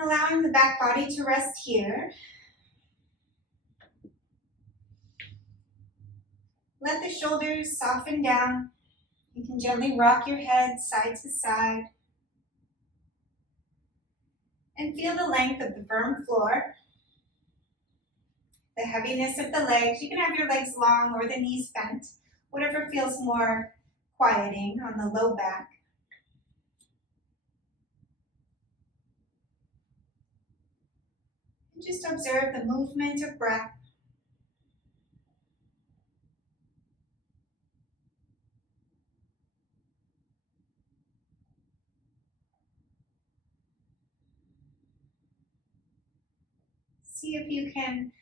And allowing the back body to rest here. Let the shoulders soften down. You can gently rock your head side to side. And feel the length of the firm floor. The heaviness of the legs. You can have your legs long or the knees bent. Whatever feels more quieting on the low back. And just observe the movement of breath. See if you can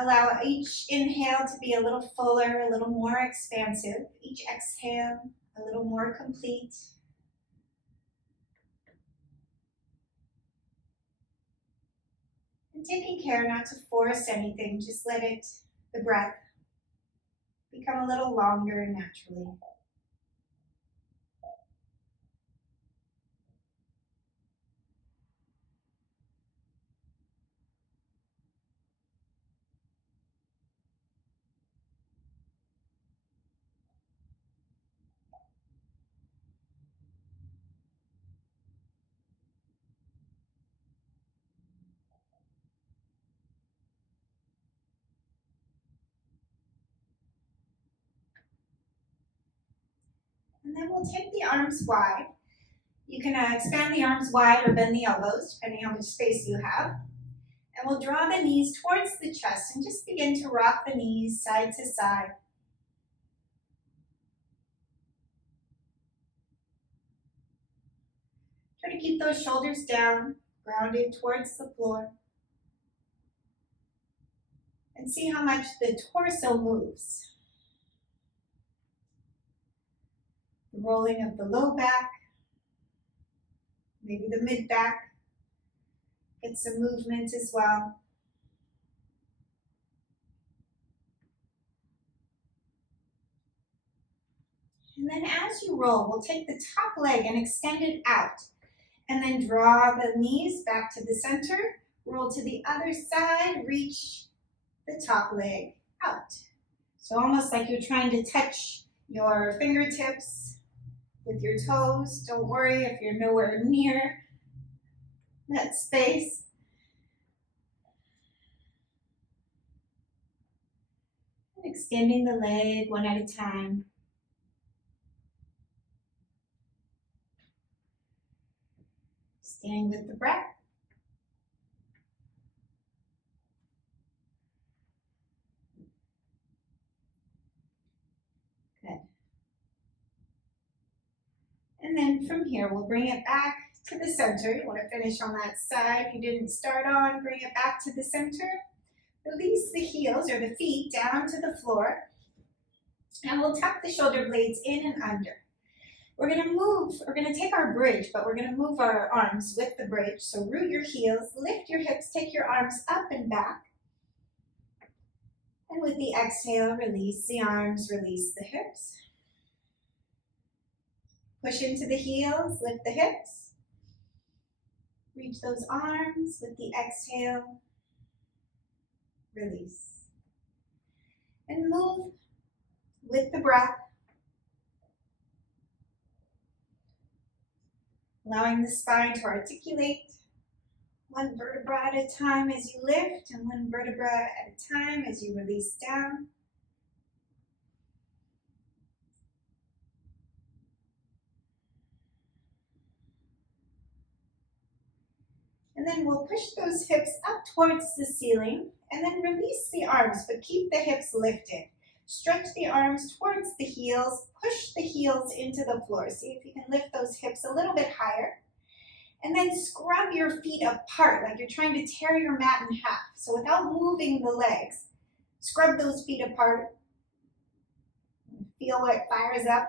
allow each inhale to be a little fuller, a little more expansive. Each exhale, a little more complete. And taking care not to force anything, just let it, the breath, become a little longer naturally. And then we'll take the arms wide. You can expand the arms wide or bend the elbows, depending on how much space you have. And we'll draw the knees towards the chest and just begin to rock the knees side to side. Try to keep those shoulders down, grounded towards the floor. And see how much the torso moves. The rolling of the low back, maybe the mid back. Get some movement as well. And then as you roll, we'll take the top leg and extend it out. And then draw the knees back to the center. Roll to the other side, reach the top leg out. So almost like you're trying to touch your fingertips with your toes. Don't worry if you're nowhere near that space. And extending the leg one at a time. Staying with the breath. Good. And then from here, we'll bring it back to the center. You want to finish on that side you didn't start on. Bring it back to the center. Release the heels or the feet down to the floor. And we'll tuck the shoulder blades in and under. We're going to take our bridge, but we're going to move our arms with the bridge. So root your heels, lift your hips, take your arms up and back. And with the exhale, release the arms, release the hips. Push into the heels, lift the hips. Reach those arms with the exhale, release. And move with the breath. Allowing the spine to articulate, one vertebra at a time as you lift, and one vertebra at a time as you release down. And then we'll push those hips up towards the ceiling, and then release the arms, but keep the hips lifted. Stretch the arms towards the heels, push the heels into the floor. See if you can lift those hips a little bit higher. And then scrub your feet apart like you're trying to tear your mat in half. So without moving the legs, scrub those feet apart. Feel what fires up.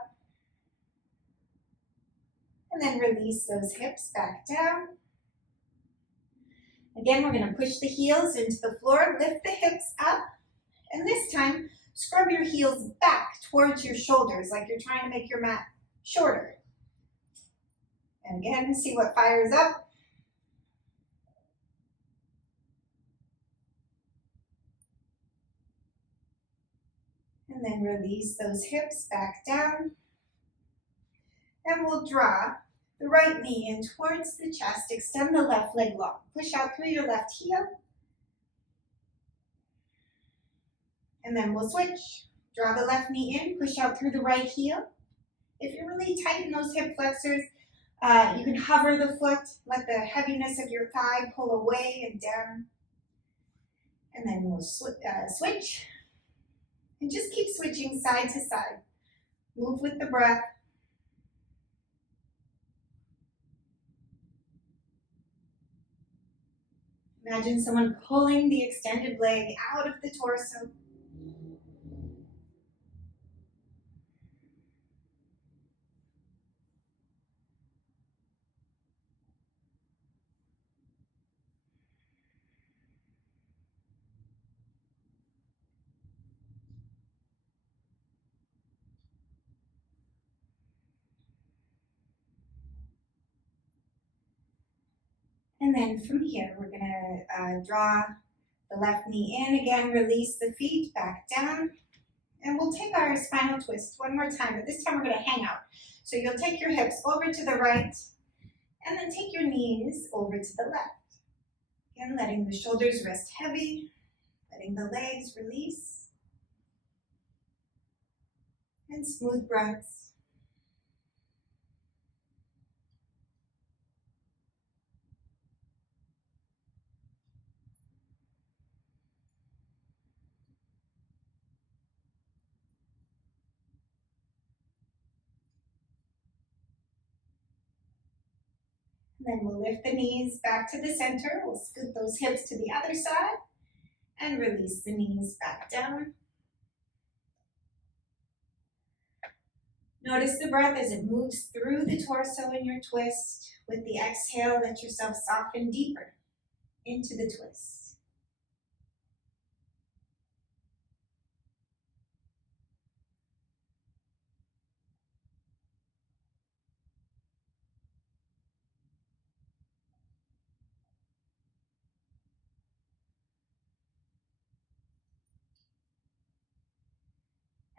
And then release those hips back down. Again, we're going to push the heels into the floor, lift the hips up. And this time, scrub your heels back towards your shoulders like you're trying to make your mat shorter. And again, see what fires up. release those hips back down. And we'll draw the right knee in towards the chest. Extend the left leg long. Push out through your left heel. And then we'll switch. Draw the left knee in, push out through the right heel. If you're really tight in those hip flexors, you can hover the foot, let the heaviness of your thigh pull away and down. And then we'll switch. And just keep switching side to side. Move with the breath. Imagine someone pulling the extended leg out of the torso. And then from here, we're gonna draw the left knee in again, release the feet back down. And we'll take our spinal twist one more time, but this time we're gonna hang out. So you'll take your hips over to the right, and then take your knees over to the left. Again, letting the shoulders rest heavy, letting the legs release. And smooth breaths. Then we'll lift the knees back to the center. We'll scoot those hips to the other side and release the knees back down. Notice the breath as it moves through the torso in your twist. With the exhale, let yourself soften deeper into the twist.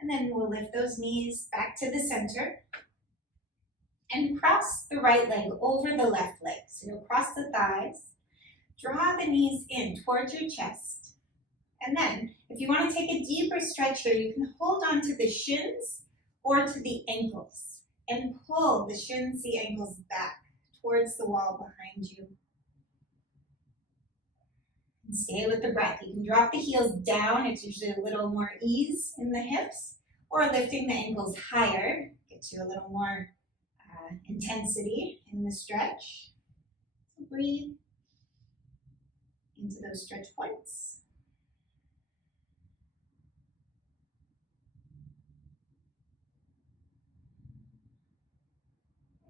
And then we'll lift those knees back to the center and cross the right leg over the left leg. So you'll cross the thighs, draw the knees in towards your chest. And then if you want to take a deeper stretch here, you can hold on to the shins or to the ankles and pull the shins, the ankles back towards the wall behind you. And stay with the breath. You can drop the heels down. It's usually a little more ease in the hips, or lifting the ankles higher gets you a little more intensity in the stretch. So breathe into those stretch points.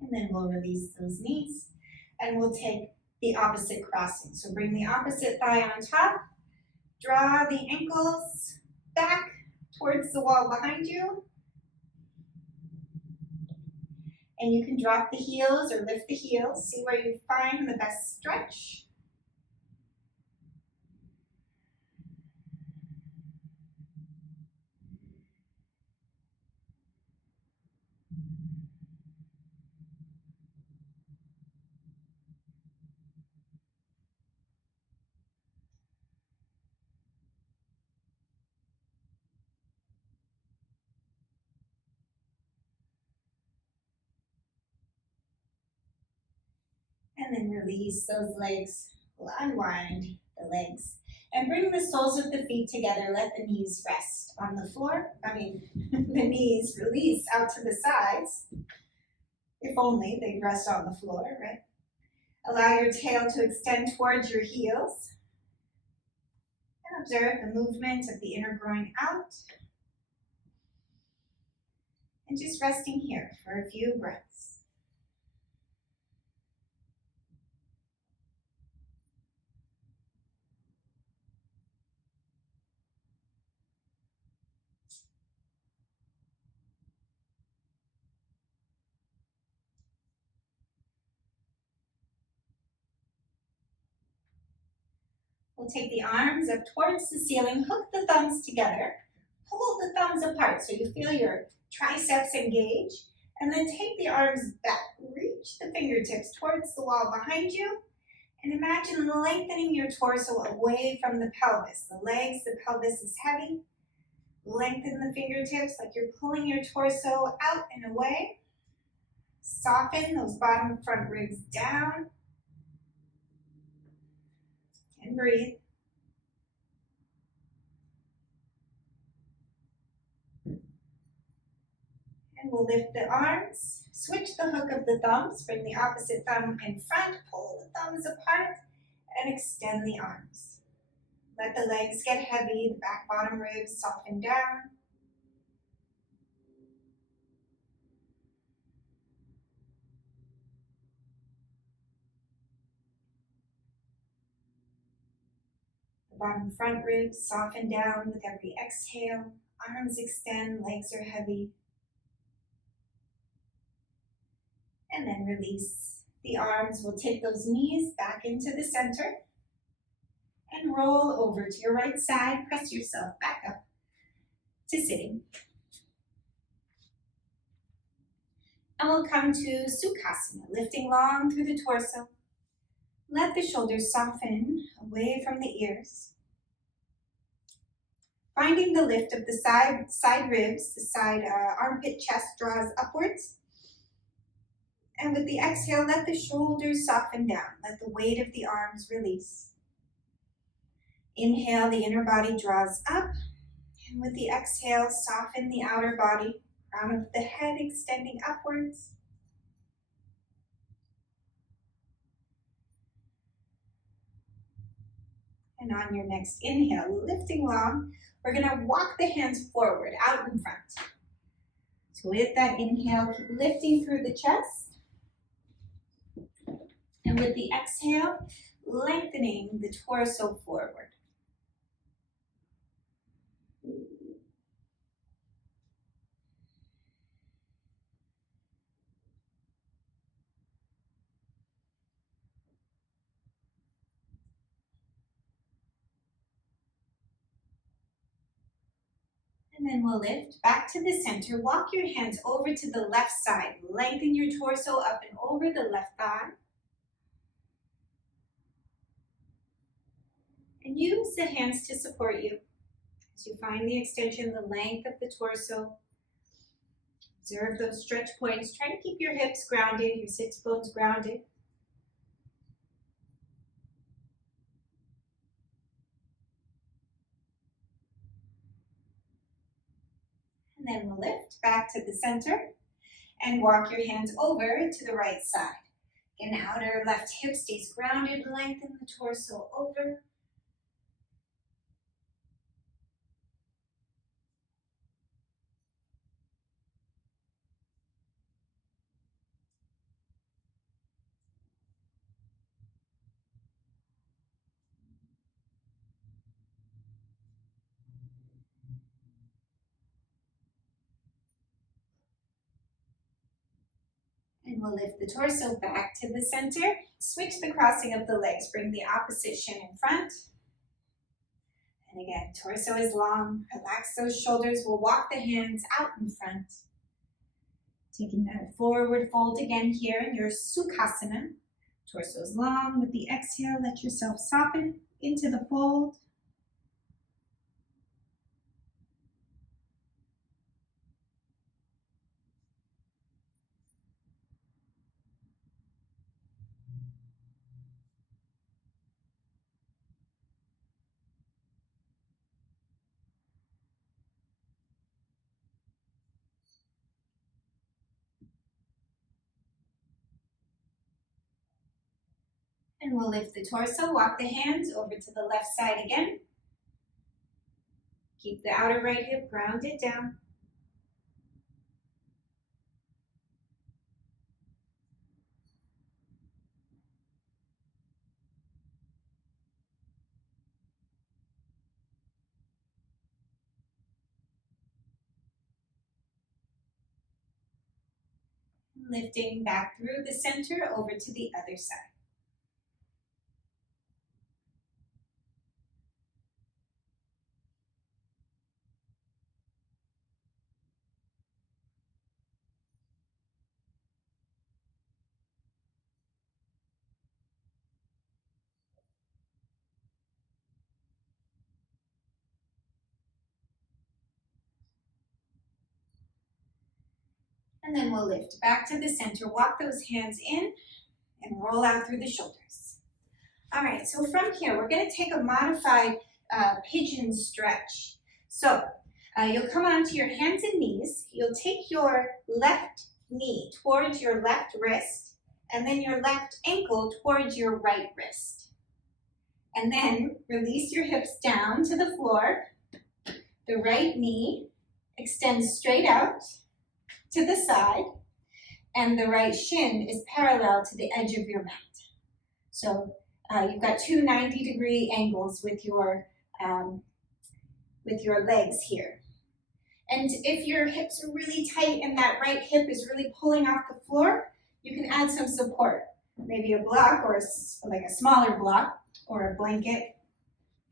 And then we'll release those knees and we'll take the opposite crossing. So bring the opposite thigh on top, draw the ankles back towards the wall behind you. And you can drop the heels or lift the heels, see where you find the best stretch. And then release those legs. We'll unwind the legs and bring the soles of the feet together. Let the knees rest on the floor. The knees release out to the sides. If only they'd rest on the floor, right? Allow your tail to extend towards your heels. And observe the movement of the inner groin out. And just resting here for a few breaths. We'll take the arms up towards the ceiling, hook the thumbs together, pull the thumbs apart so you feel your triceps engage. And then take the arms back. Reach the fingertips towards the wall behind you. And imagine lengthening your torso away from the pelvis. The legs, the pelvis is heavy. Lengthen the fingertips like you're pulling your torso out and away. Soften those bottom front ribs down. And breathe. And we'll lift the arms. Switch the hook of the thumbs. Bring the opposite thumb in front. Pull the thumbs apart and extend the arms. Let the legs get heavy. The back bottom ribs soften down. The bottom front ribs soften down with every exhale. Arms extend, legs are heavy. And then release the arms. We'll take those knees back into the center and roll over to your right side. Press yourself back up to sitting. And we'll come to Sukhasana, lifting long through the torso. Let the shoulders soften away from the ears. Finding the lift of the side ribs, the side armpit chest draws upwards. And with the exhale, let the shoulders soften down. Let the weight of the arms release. Inhale, the inner body draws up. And with the exhale, soften the outer body. Crown of the head extending upwards. And on your next inhale, lifting long, we're going to walk the hands forward, out in front. So with that inhale, keep lifting through the chest. And with the exhale, lengthening the torso forward. And then we'll lift back to the center. Walk your hands over to the left side. Lengthen your torso up and over the left thigh. And use the hands to support you as you find the extension, the length of the torso. Observe those stretch points. Try to keep your hips grounded, your sits bones grounded. And then we'll lift back to the center and walk your hands over to the right side. Again, outer left hip stays grounded. Lengthen the torso over. And we'll lift the torso back to the center. Switch the crossing of the legs. Bring the opposite shin in front. And again, torso is long. Relax those shoulders. We'll walk the hands out in front. Taking that forward fold again here in your Sukhasana. Torso is long. With the exhale, let yourself soften into the fold. And we'll lift the torso, walk the hands over to the left side again. Keep the outer right hip grounded down. Lifting back through the center over to the other side. And then we'll lift back to the center. Walk those hands in and roll out through the shoulders. All right, so from here, we're gonna take a modified pigeon stretch. So you'll come onto your hands and knees. You'll take your left knee towards your left wrist, and then your left ankle towards your right wrist. And then release your hips down to the floor. The right knee extends straight out to the side, and the right shin is parallel to the edge of your mat. So you've got two 90-degree angles with your legs here. And if your hips are really tight and that right hip is really pulling off the floor, you can add some support. Maybe a block or like a smaller block or a blanket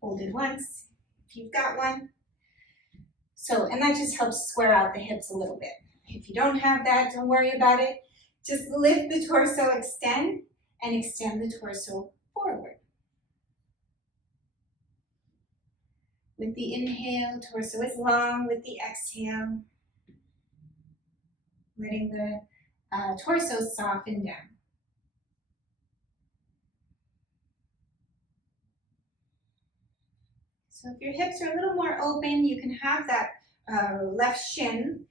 folded once if you've got one. So, and that just helps square out the hips a little bit. If you don't have that, don't worry about it. Just lift the torso, extend, and extend the torso forward. With the inhale, torso is long. With the exhale, letting the torso soften down. So if your hips are a little more open, you can have that left shin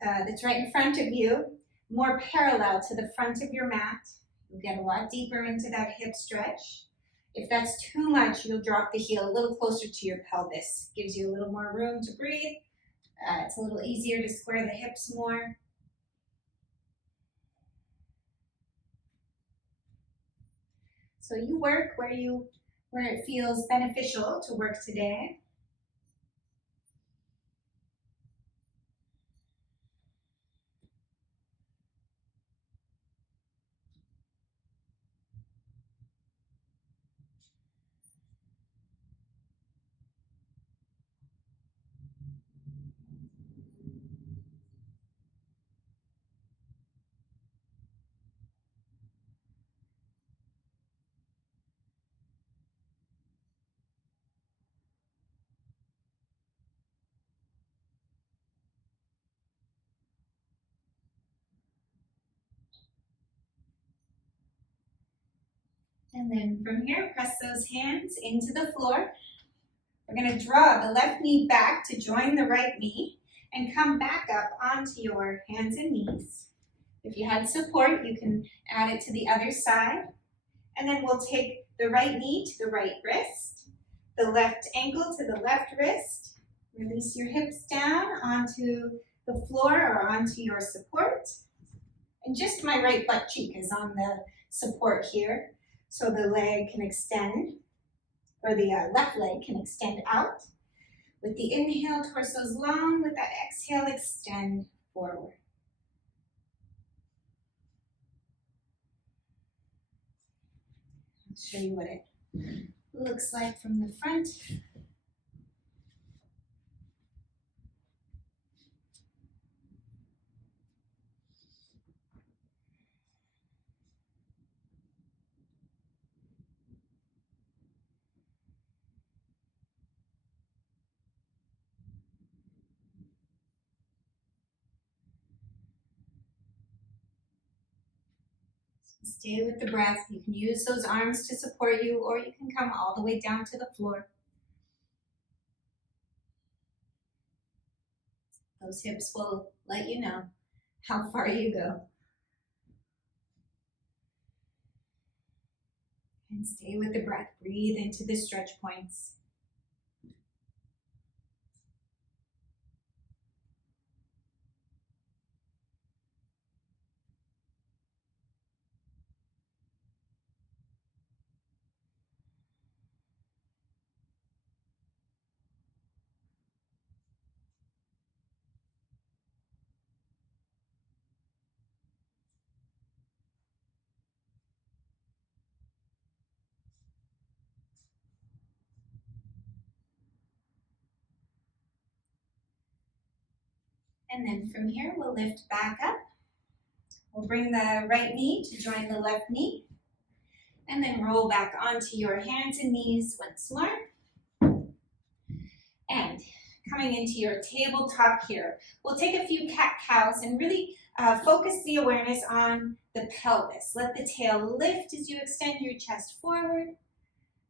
that's right in front of you more parallel to the front of your mat. You'll get a lot deeper into that hip stretch. If that's too much, you'll drop the heel a little closer to your pelvis. Gives you a little more room to breathe. It's a little easier to square the hips more. So you work where it feels beneficial to work today. And then from here, press those hands into the floor. We're going to draw the left knee back to join the right knee and come back up onto your hands and knees. If you had support, you can add it to the other side. And then we'll take the right knee to the right wrist, the left ankle to the left wrist. Release your hips down onto the floor or onto your support. And just my right butt cheek is on the support here. So the leg can extend, or the left leg can extend out. With the inhale, torso's long. With that exhale, extend forward. I'll show you what it looks like from the front. Stay with the breath. You can use those arms to support you, or you can come all the way down to the floor. Those hips will let you know how far you go. And stay with the breath. Breathe into the stretch points. And then from here, we'll lift back up. We'll bring the right knee to join the left knee. And then roll back onto your hands and knees once more. And coming into your tabletop here. We'll take a few cat-cows and really focus the awareness on the pelvis. Let the tail lift as you extend your chest forward,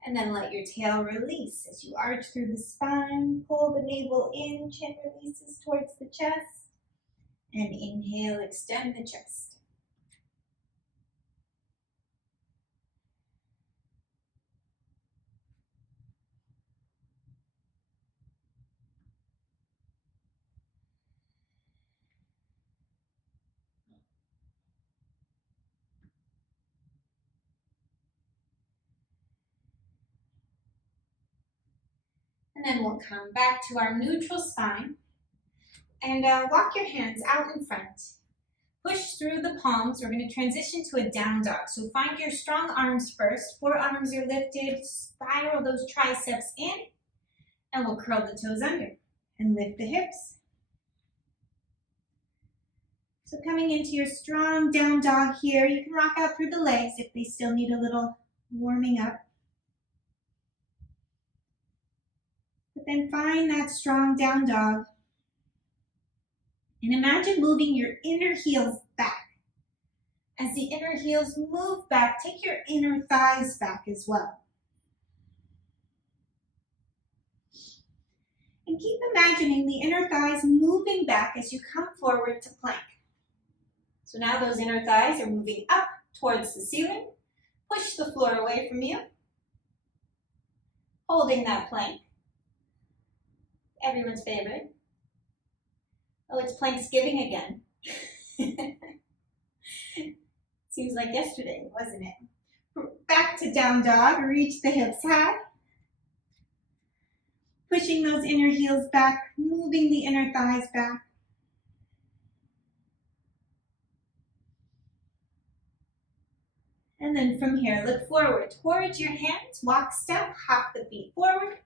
and then let your tail release as you arch through the spine. Pull the navel in, chin releases towards the chest, and inhale, extend the chest. And then we'll come back to our neutral spine and walk your hands out in front. Push through the palms. We're going to transition to a down dog. So find your strong arms first. Forearms are lifted. Spiral those triceps in. And we'll curl the toes under and lift the hips. So coming into your strong down dog here, you can rock out through the legs if they still need a little warming up. But then find that strong down dog. And imagine moving your inner heels back. As the inner heels move back, take your inner thighs back as well. And keep imagining the inner thighs moving back as you come forward to plank. So now those inner thighs are moving up towards the ceiling. Push the floor away from you. Holding that plank. Everyone's favorite. Oh, it's Planksgiving again. Seems like yesterday, wasn't it? Back to down dog, reach the hips high. Pushing those inner heels back, moving the inner thighs back. And then from here, look forward towards your hands, walk, step, hop the feet forward.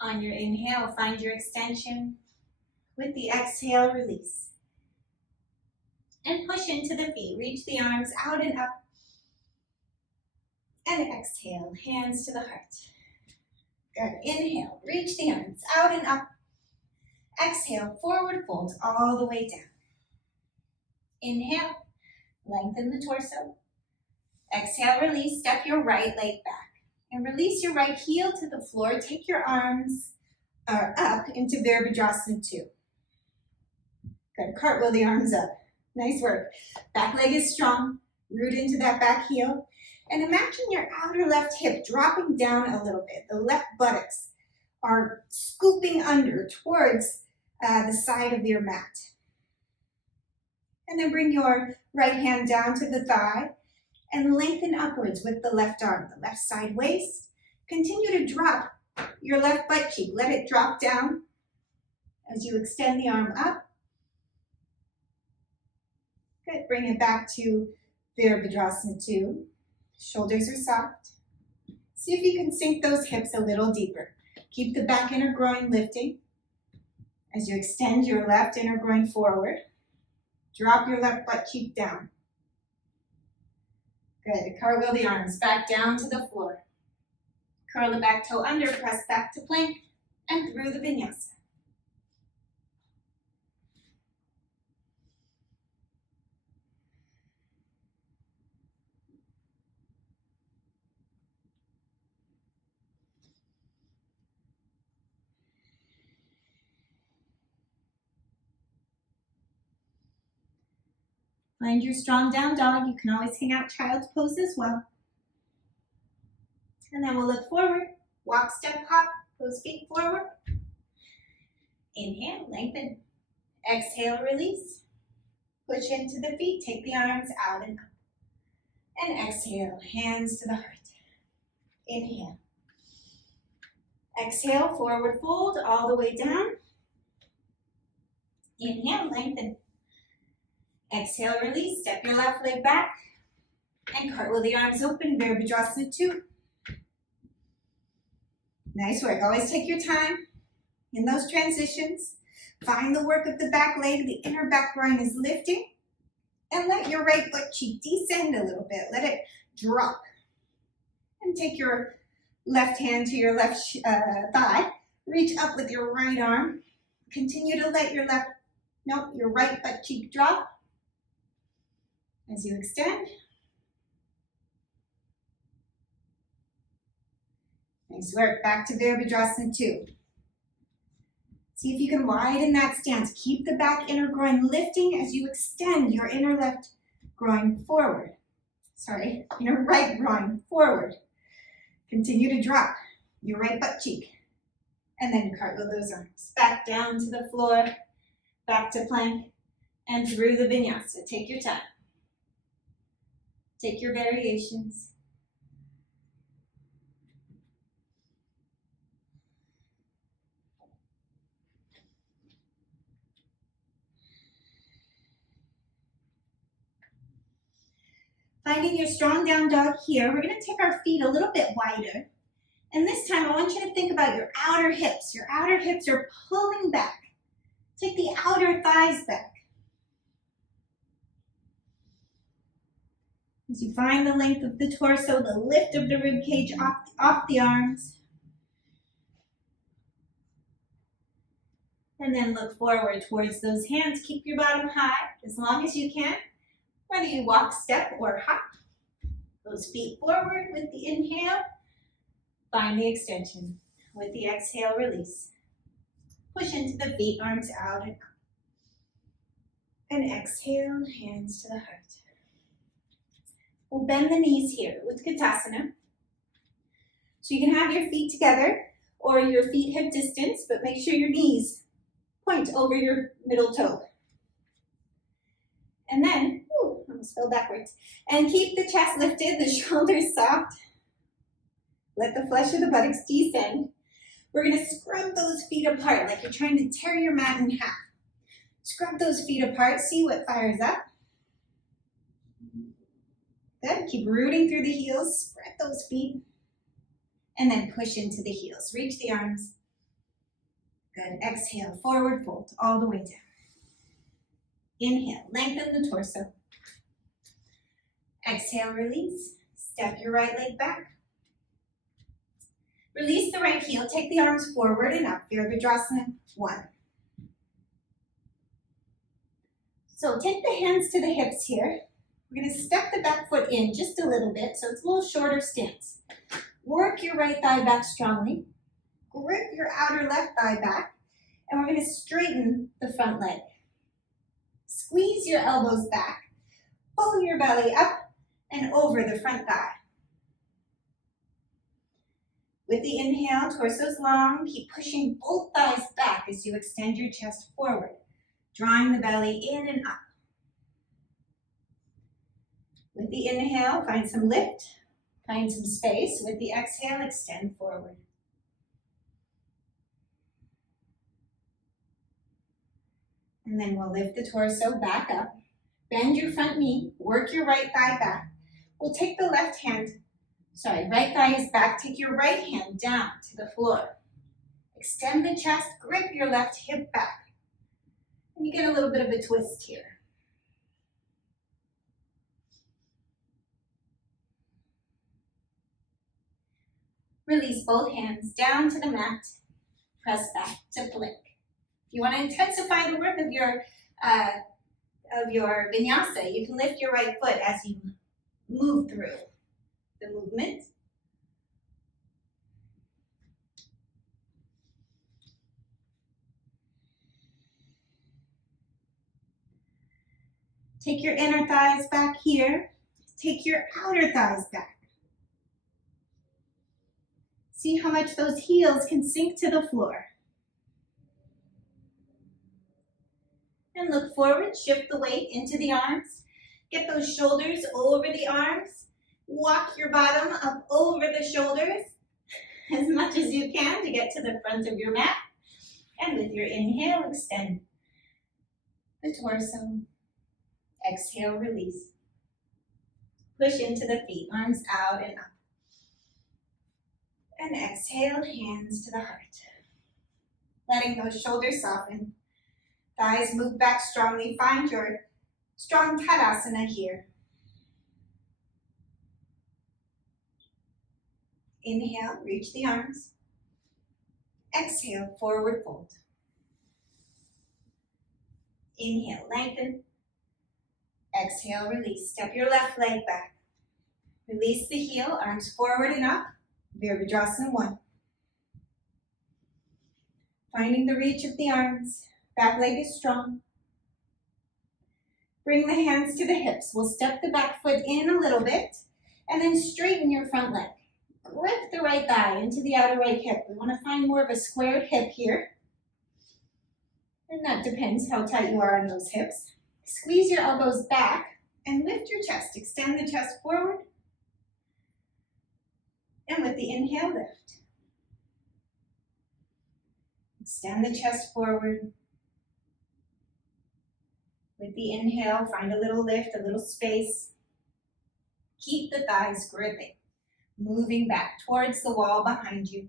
On your inhale, find your extension. With the exhale, release. And push into the feet. Reach the arms out and up. And exhale, hands to the heart. Good. Inhale, reach the arms out and up. Exhale, forward fold all the way down. Inhale, lengthen the torso. Exhale, release, step your right leg back. And release your right heel to the floor. Take your arms up into Virabhadrasana 2. Good, cartwheel the arms up. Nice work. Back leg is strong. Root into that back heel. And imagine your outer left hip dropping down a little bit. The left buttocks are scooping under towards the side of your mat. And then bring your right hand down to the thigh and lengthen upwards with the left arm, the left side waist. Continue to drop your left butt cheek. Let it drop down as you extend the arm up. Good, bring it back to Virabhadrasana 2. Shoulders are soft. See if you can sink those hips a little deeper. Keep the back inner groin lifting as you extend your left inner groin forward. Drop your left butt cheek down. Good, cartwheel the arms back down to the floor. Curl the back toe under, press back to plank, and through the vinyasa. Find your strong down dog. You can always hang out child's pose as well. And then we'll look forward. Walk, step, hop, those feet forward. Inhale, lengthen. Exhale, release. Push into the feet. Take the arms out and up. And exhale, hands to the heart. Inhale. Exhale, forward fold all the way down. Inhale, lengthen. Exhale, release. Step your left leg back. And cartwheel the arms open, Virabhadrasana 2. Nice work. Always take your time in those transitions. Find the work of the back leg. The inner back groin is lifting. And let your right butt cheek descend a little bit. Let it drop. And take your left hand to your left thigh. Reach up with your right arm. Continue to let your right butt cheek drop as you extend. Nice work. Back to Virabhadrasana 2. See if you can widen that stance. Keep the back inner groin lifting as you extend your inner left groin forward. Sorry, inner right groin forward. Continue to drop your right butt cheek. And then cartwheel those arms. Back down to the floor, back to plank, and through the vinyasa. Take your time. Take your variations. Finding your strong down dog here, we're going to take our feet a little bit wider. And this time I want you to think about your outer hips. Your outer hips are pulling back. Take the outer thighs back. As you find the length of the torso, the lift of the rib cage off the arms. And then look forward towards those hands. Keep your bottom high as long as you can. Whether you walk, step, or hop. Those feet forward with the inhale. Find the extension. With the exhale, release. Push into the feet, arms out and up. And exhale, hands to the heart. We'll bend the knees here, Utkatasana. So you can have your feet together or your feet hip distance, but make sure your knees point over your middle toe. And then, almost fell backwards. And keep the chest lifted, the shoulders soft. Let the flesh of the buttocks descend. We're going to scrub those feet apart like you're trying to tear your mat in half. Scrub those feet apart. See what fires up. Good. Keep rooting through the heels. Spread those feet. And then push into the heels. Reach the arms. Good. Exhale. Forward fold all the way down. Inhale. Lengthen the torso. Exhale. Release. Step your right leg back. Release the right heel. Take the arms forward and up. Virabhadrasana 1. So take the hands to the hips here. We're going to step the back foot in just a little bit, so it's a little shorter stance. Work your right thigh back strongly. Grip your outer left thigh back, and we're going to straighten the front leg. Squeeze your elbows back. Pull your belly up and over the front thigh. With the inhale, torso's long. Keep pushing both thighs back as you extend your chest forward, drawing the belly in and up. With the inhale, find some lift, find some space. With the exhale, extend forward. And then we'll lift the torso back up. Bend your front knee, work your right thigh back. We'll take the right thigh is back. Take your right hand down to the floor. Extend the chest, grip your left hip back. And you get a little bit of a twist here. Release both hands down to the mat. Press back to plank. If you want to intensify the work of your vinyasa, you can lift your right foot as you move through the movement. Take your inner thighs back here. Take your outer thighs back. See how much those heels can sink to the floor. And look forward, shift the weight into the arms. Get those shoulders over the arms. Walk your bottom up over the shoulders as much as you can to get to the front of your mat. And with your inhale, extend the torso. Exhale, release. Push into the feet, arms out and up. And exhale, hands to the heart. Letting those shoulders soften. Thighs move back strongly. Find your strong Tadasana here. Inhale, reach the arms. Exhale, forward fold. Inhale, lengthen. Exhale, release. Step your left leg back. Release the heel, arms forward and up. Virabhadrasana 1. Finding the reach of the arms. Back leg is strong. Bring the hands to the hips. We'll step the back foot in a little bit and then straighten your front leg. Grip the right thigh into the outer right hip. We want to find more of a squared hip here. And that depends how tight you are on those hips. Squeeze your elbows back and lift your chest. Extend the chest forward. And with the inhale, lift. Extend the chest forward. With the inhale, find a little lift, a little space. Keep the thighs gripping, moving back towards the wall behind you.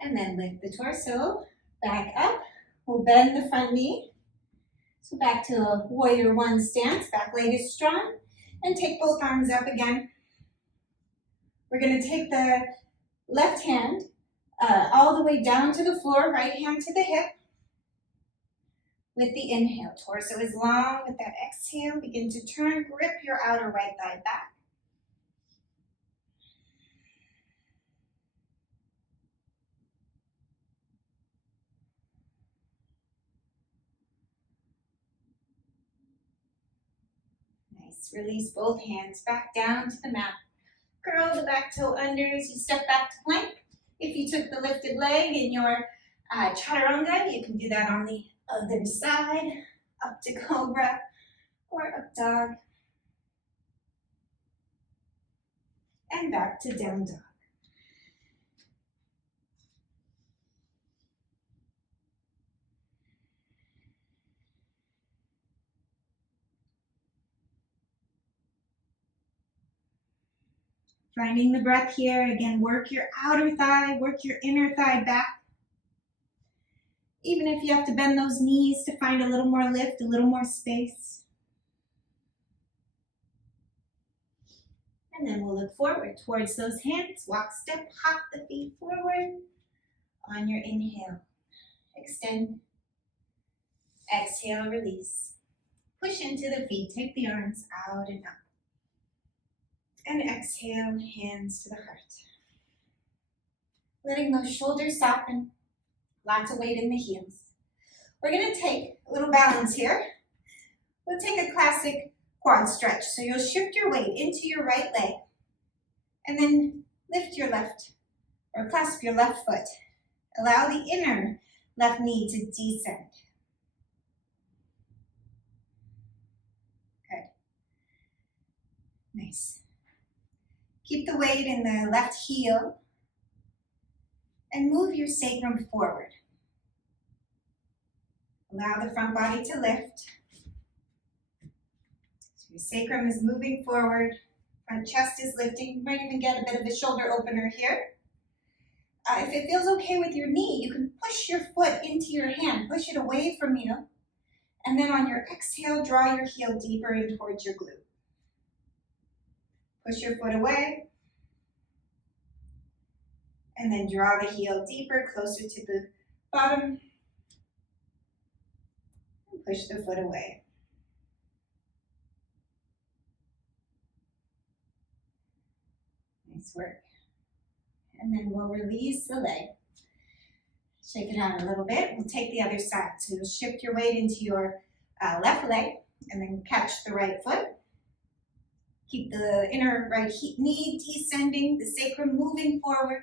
And then lift the torso back up. We'll bend the front knee. So back to a warrior 1 stance. Back leg is strong. And take both arms up again. We're going to take the left hand all the way down to the floor, right hand to the hip. With the inhale, torso is long. With that exhale, begin to turn, grip your outer right thigh back. Nice, release both hands back down to the mat. Curl the back toe under as you step back to plank. If you took the lifted leg in your chaturanga, you can do that on the other side, up to cobra or up dog. And back to down dog. Finding the breath here. Again, work your outer thigh, work your inner thigh back. Even if you have to bend those knees to find a little more lift, a little more space. And then we'll look forward towards those hands. Walk, step, hop the feet forward on your inhale. Extend. Exhale, release. Push into the feet. Take the arms out and up. And exhale, hands to the heart. Letting those shoulders soften. Lots of weight in the heels. We're going to take a little balance here. We'll take a classic quad stretch. So you'll shift your weight into your right leg and then lift your left or clasp your left foot. Allow the inner left knee to descend. Good. Nice. Keep the weight in the left heel and move your sacrum forward. Allow the front body to lift. So your sacrum is moving forward, front chest is lifting. You might even get a bit of a shoulder opener here. If it feels okay with your knee, you can push your foot into your hand, push it away from you, and then on your exhale, draw your heel deeper in towards your glute. Push your foot away, and then draw the heel deeper, closer to the bottom, and push the foot away. Nice work. And then we'll release the leg. Shake it out a little bit. We'll take the other side. So you'll shift your weight into your left leg and then catch the right foot. Keep the inner right knee descending, the sacrum moving forward.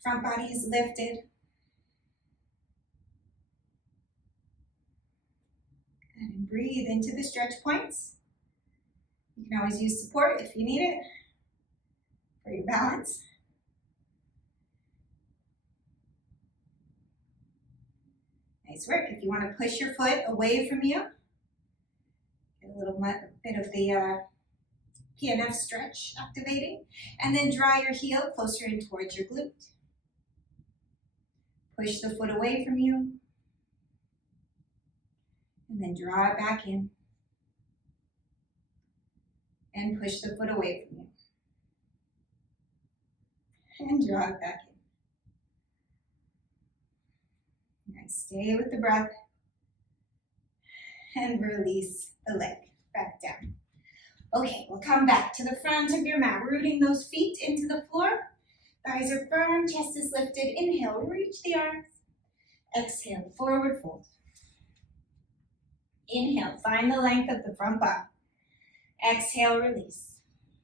Front body is lifted. And breathe into the stretch points. You can always use support if you need it for your balance. Nice work. If you want to push your foot away from you, get a little bit of the PNF stretch activating, and then draw your heel closer in towards your glute. Push the foot away from you, and then draw it back in. And push the foot away from you. And draw it back in. Nice. Stay with the breath. And release the leg back down. Okay, we'll come back to the front of your mat, rooting those feet into the floor. Thighs are firm, chest is lifted. Inhale, reach the arms. Exhale, forward fold. Inhale, find the length of the front body. Exhale, release.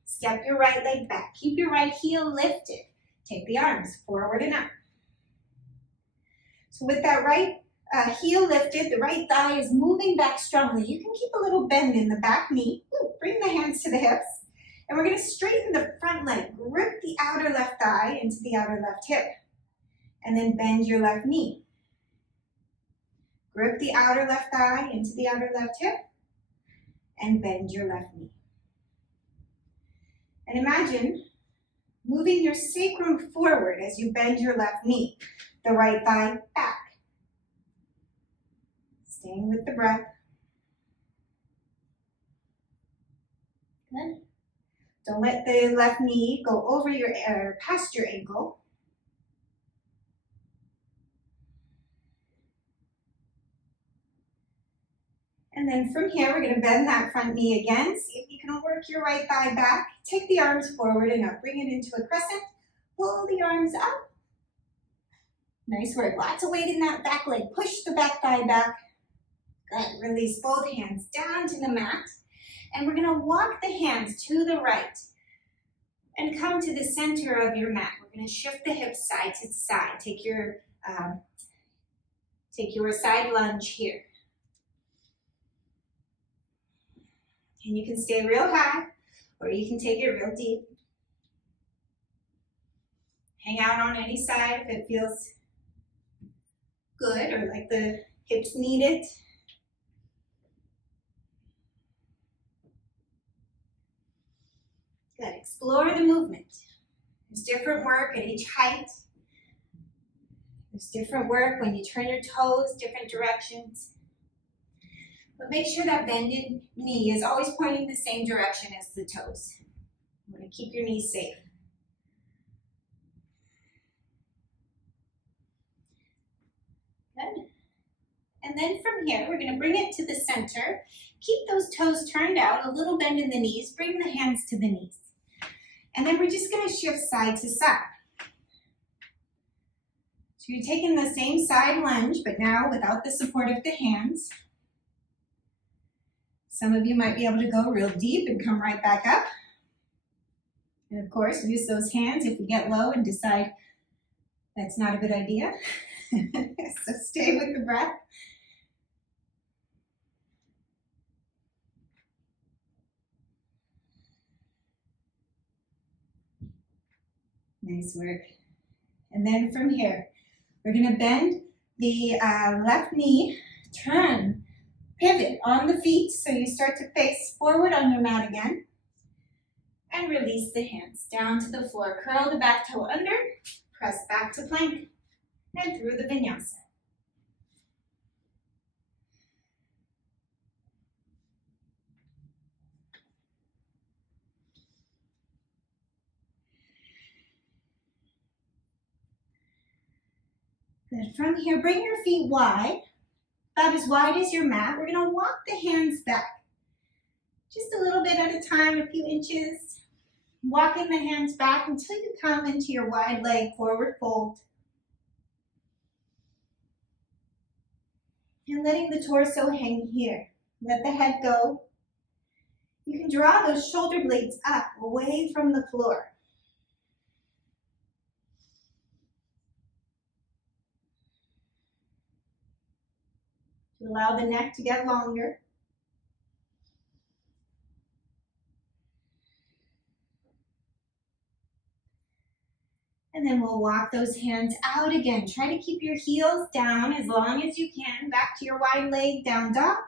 Step your right leg back. Keep your right heel lifted. Take the arms forward and up. So with that right heel lifted, the right thigh is moving back strongly. You can keep a little bend in the back knee. Bring the hands to the hips. And we're going to straighten the front leg. Grip the outer left thigh into the outer left hip. And then bend your left knee. Grip the outer left thigh into the outer left hip. And bend your left knee. And imagine moving your sacrum forward as you bend your left knee. The right thigh back. Staying with the breath. Good. Don't let the left knee go over your past your ankle. And then from here, we're going to bend that front knee again. See if you can work your right thigh back. Take the arms forward and up. Bring it into a crescent. Pull the arms up. Nice work. Lots of weight in that back leg. Push the back thigh back. Good. Release both hands down to the mat. And we're going to walk the hands to the right and come to the center of your mat. We're going to shift the hips side to side. Take your side lunge here. And you can stay real high or you can take it real deep. Hang out on any side if it feels good or like the hips need it. Good. Explore the movement. There's different work at each height. There's different work when you turn your toes different directions. But make sure that bended knee is always pointing the same direction as the toes. You want to keep your knees safe. Good. And then from here, we're going to bring it to the center. Keep those toes turned out, a little bend in the knees. Bring the hands to the knees. And then we're just going to shift side to side. So you're taking the same side lunge, but now without the support of the hands. Some of you might be able to go real deep and come right back up. And of course, use those hands if you get low and decide that's not a good idea. So stay with the breath. Nice work. And then from here, we're going to bend the left knee, turn, pivot on the feet so you start to face forward on your mat again. And release the hands down to the floor. Curl the back toe under, press back to plank, and through the vinyasa. Good. From here, bring your feet wide, about as wide as your mat. We're going to walk the hands back. Just a little bit at a time, a few inches. Walking the hands back until you come into your wide leg forward fold. And letting the torso hang here. Let the head go. You can draw those shoulder blades up away from the floor. Allow the neck to get longer. And then we'll walk those hands out again. Try to keep your heels down as long as you can. Back to your wide leg, down dog.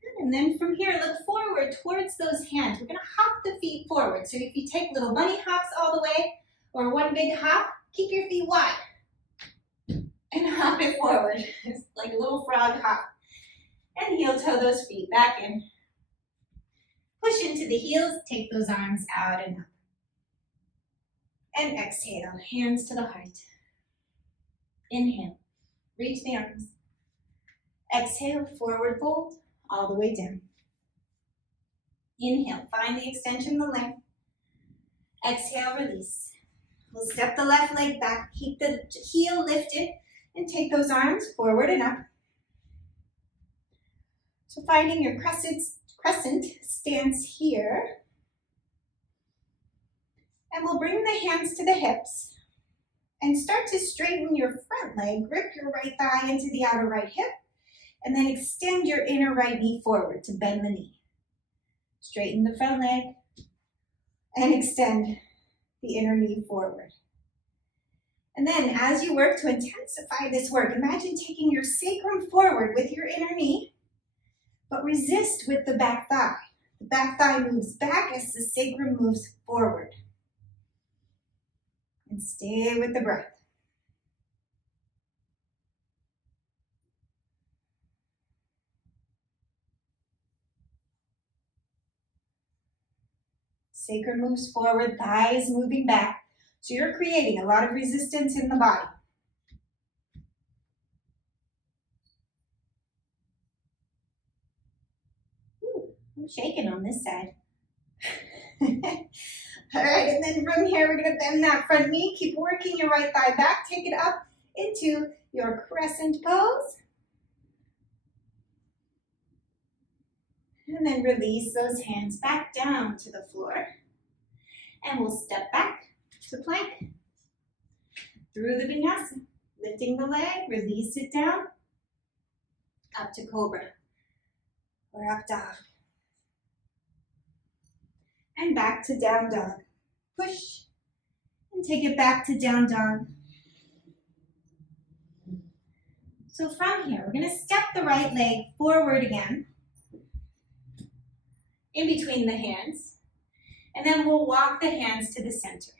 Good. And then from here, look forward towards those hands. We're going to hop the feet forward. So if you take little bunny hops all the way or one big hop, keep your feet wide. And hop it forward. It's like a little frog hop. And heel toe those feet back in. Push into the heels, take those arms out and up. And exhale, hands to the heart. Inhale, reach the arms. Exhale, forward fold, all the way down. Inhale, find the extension, the length. Exhale, release. We'll step the left leg back, keep the heel lifted, and take those arms forward and up. So finding your crescent stance here. And we'll bring the hands to the hips and start to straighten your front leg. Grip your right thigh into the outer right hip, and then extend your inner right knee forward to bend the knee. Straighten the front leg and extend the inner knee forward. And then as you work to intensify this work, imagine taking your sacrum forward with your inner knee, but resist with the back thigh. The back thigh moves back as the sacrum moves forward. And stay with the breath. Sacrum moves forward, thighs moving back. So you're creating a lot of resistance in the body. Ooh, I'm shaking on this side. All right, and then from here, we're gonna bend that front knee. Keep working your right thigh back. Take it up into your crescent pose. And then release those hands back down to the floor. And we'll step back to plank. Through the vinyasa. Lifting the leg, release it down. Up to cobra. Or up dog. And back to down dog. Push. And take it back to down dog. So from here, we're going to step the right leg forward again. In between the hands. And then we'll walk the hands to the center.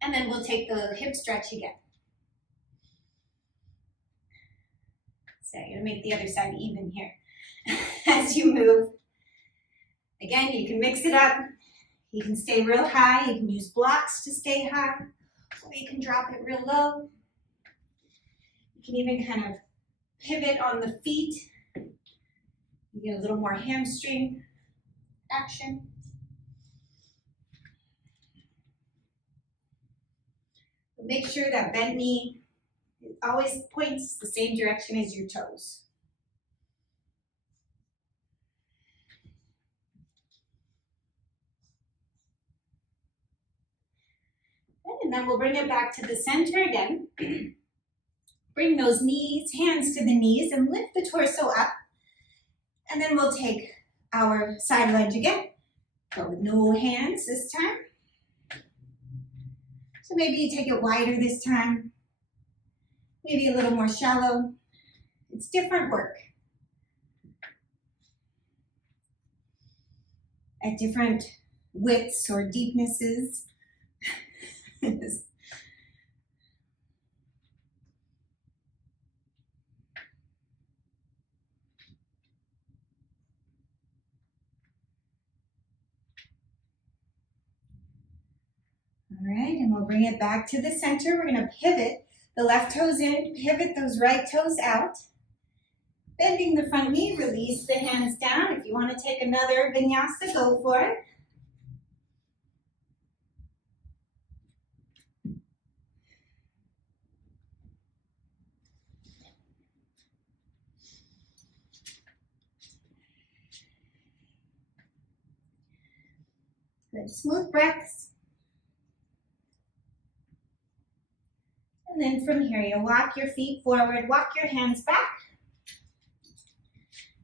And then we'll take the hip stretch again. So I'm going to make the other side even here. As you move. Again, you can mix it up. You can stay real high. You can use blocks to stay high. Or you can drop it real low. You can even kind of pivot on the feet. You get a little more hamstring action. Make sure that bent knee always points the same direction as your toes. And then we'll bring it back to the center again. Bring those knees, hands to the knees, and lift the torso up. And then we'll take our side lunge again, but with no hands this time. So maybe you take it wider this time, maybe a little more shallow. It's different work. At different widths or deepnesses. All right, and we'll bring it back to the center. We're going to pivot the left toes in, pivot those right toes out. Bending the front knee, release the hands down. If you want to take another vinyasa, go for it. Good, smooth breaths. And then from here, you walk your feet forward, walk your hands back.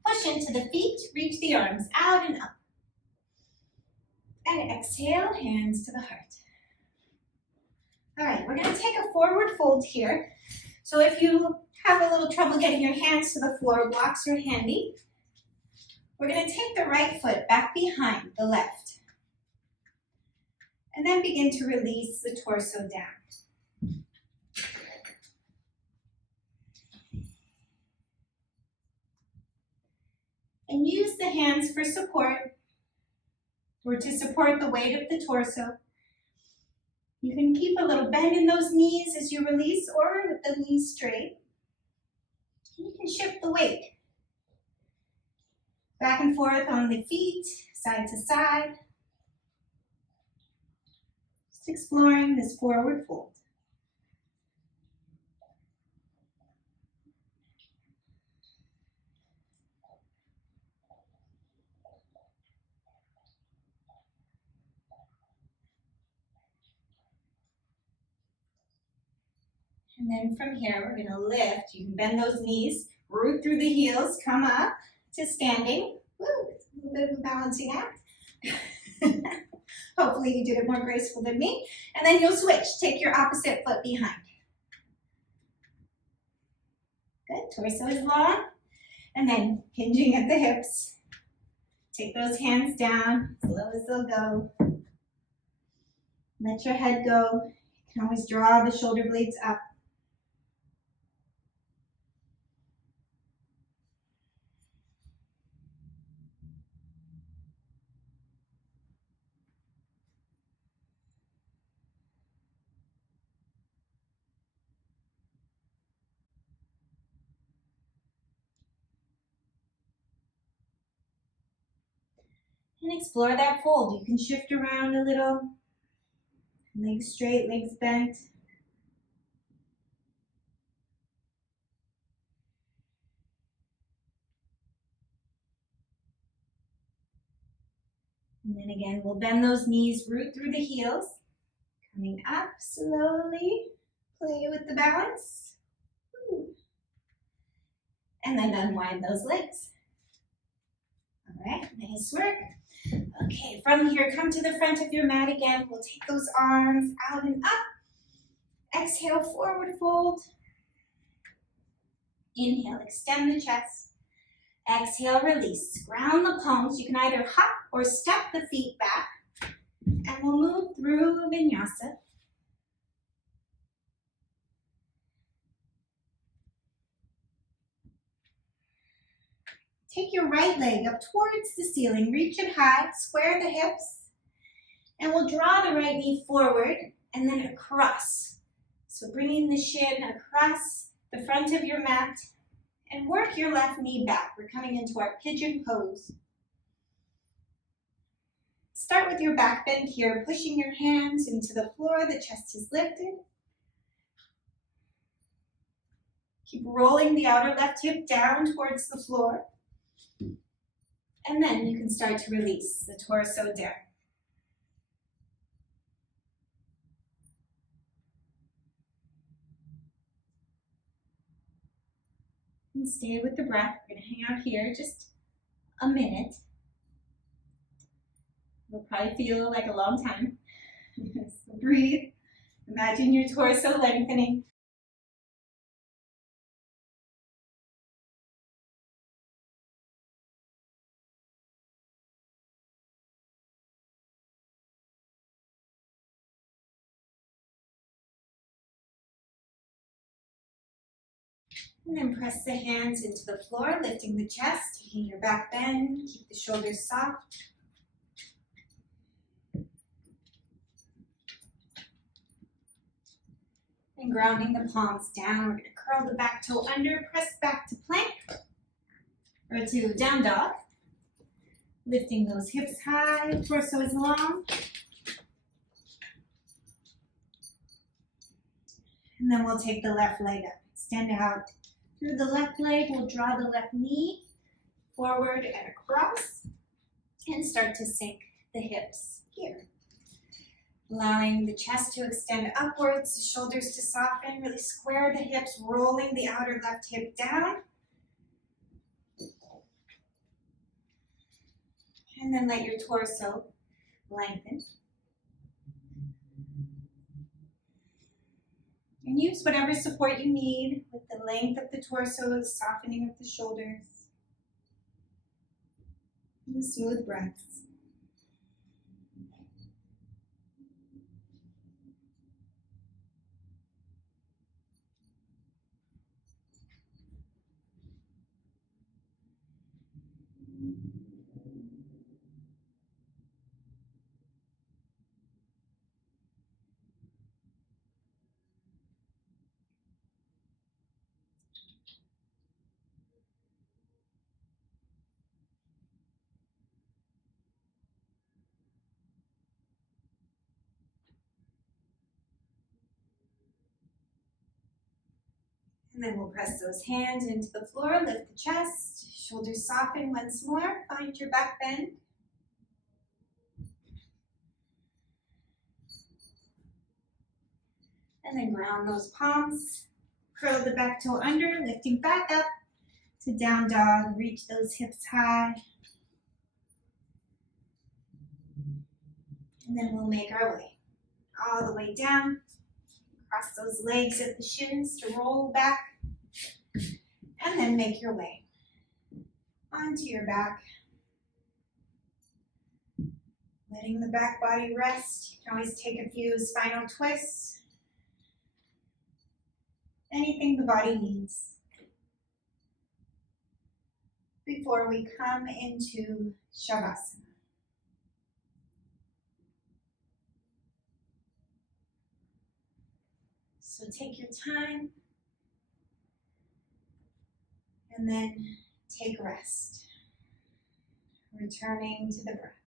Push into the feet, reach the arms out and up. And exhale, hands to the heart. All right, we're going to take a forward fold here. So if you have a little trouble getting your hands to the floor, blocks are handy. We're going to take the right foot back behind the left. And then begin to release the torso down. hands for support or to support the weight of the torso. You can keep a little bend in those knees as you release or with the knees straight. And you can shift the weight back and forth on the feet, side to side. Just exploring this forward fold. And then from here, we're gonna lift. You can bend those knees, root through the heels, come up to standing. Woo, a little bit of a balancing act. Hopefully you did it more graceful than me. And then you'll switch. Take your opposite foot behind. Good, torso is long. And then hinging at the hips. Take those hands down, as low as they'll go. Let your head go. You can always draw the shoulder blades up. And explore that fold. You can shift around a little. Legs straight, legs bent. And then again, we'll bend those knees, root through the heels. Coming up slowly. Play with the balance. And then unwind those legs. All right, nice work. Okay, from here, come to the front of your mat again. We'll take those arms out and up. Exhale, forward fold. Inhale, extend the chest. Exhale, release. Ground the palms. You can either hop or step the feet back. And we'll move through vinyasa. Take your right leg up towards the ceiling. Reach it high, square the hips. And we'll draw the right knee forward and then across. So bringing the shin across the front of your mat and work your left knee back. We're coming into our pigeon pose. Start with your back bend here, pushing your hands into the floor. The chest is lifted. Keep rolling the outer left hip down towards the floor. And then you can start to release the torso down. And stay with the breath. We're going to hang out here just a minute. It'll probably feel like a long time. So breathe. Imagine your torso lengthening. And then press the hands into the floor, lifting the chest, taking your back bend, keep the shoulders soft. And grounding the palms down, we're going to curl the back toe under, press back to plank, or to down dog. Lifting those hips high, torso is long. And then we'll take the left leg up, extend out. Through the left leg, we'll draw the left knee forward and across and start to sink the hips here. Allowing the chest to extend upwards, the shoulders to soften, really square the hips, rolling the outer left hip down. And then let your torso lengthen. And use whatever support you need with the length of the torso, the softening of the shoulders, and smooth breaths. And then we'll press those hands into the floor, lift the chest, shoulders soften once more, find your back bend. And then ground those palms, curl the back toe under, lifting back up to down dog, reach those hips high. And then we'll make our way all the way down. Cross those legs at the shins to roll back. And then make your way onto your back. Letting the back body rest. You can always take a few spinal twists. Anything the body needs. Before we come into Shavasana. So take your time and then take rest, returning to the breath.